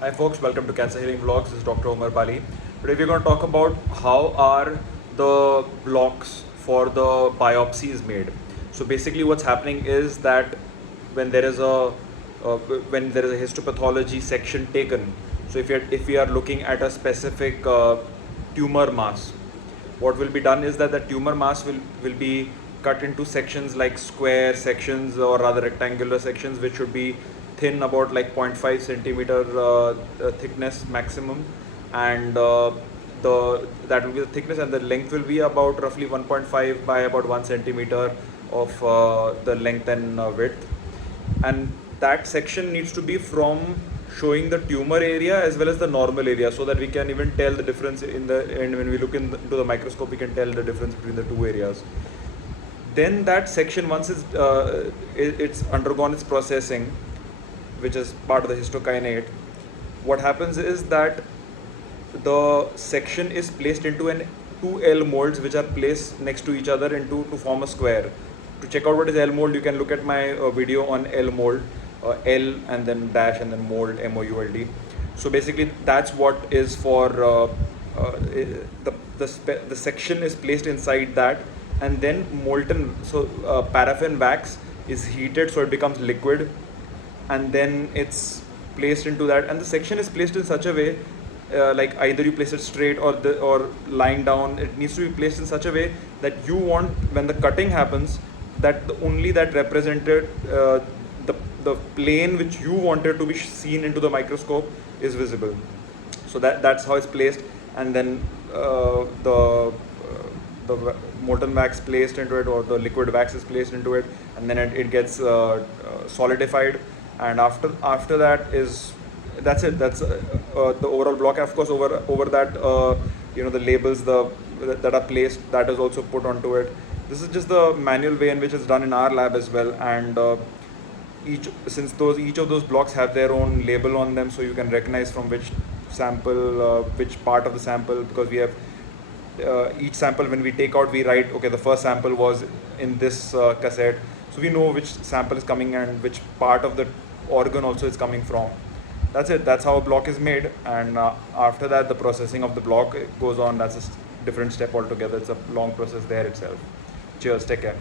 Hi folks, welcome to Cancer Healing Vlogs. This is Dr. Omar Bali. Today we're going to talk about how are the blocks for the biopsy is made. So basically what's happening is that when there is a histopathology section taken, so if we are looking at a specific tumor mass, what will be done is that the tumor mass will be cut into sections like square sections or rather rectangular sections, which should be thin, about like 0.5 centimeter thickness maximum, and that will be the thickness, and the length will be about roughly 1.5 by about 1 centimeter of the length and width. And that section needs to be from showing the tumor area as well as the normal area, so that we can even tell the difference in the end. When we look into the microscope, we can tell the difference between the two areas. Then that section, once it's undergone its processing, which is part of the histokinate, what happens is that the section is placed into an two L molds, which are placed next to each other into to form a square. To check out what is L mold, you can look at my video on L mold, L and then dash and then mold, MOULD. So basically that's what is for the section is placed inside that, and then molten, so paraffin wax is heated so it becomes liquid, and then it's placed into that, and the section is placed in such a way, like either you place it straight or lying down. It needs to be placed in such a way that you want, when the cutting happens, that only that represented the plane which you wanted to be seen into the microscope is visible. So that's how it's placed, and then the molten wax placed into it, or the liquid wax is placed into it, and then it gets solidified. And after that is, that's it. That's the overall block. Of course, over that, the labels that are placed, that is also put onto it. This is just the manual way in which it's done in our lab as well. And each of those blocks have their own label on them, so you can recognize from which sample, which part of the sample, because we have each sample, when we take out, we write, okay, the first sample was in this cassette, so we know which sample is coming and which part of the organ also is coming from. That's it. That's how a block is made. And after that, the processing of the block goes on. That's a different step altogether. It's a long process there itself. Cheers, take care.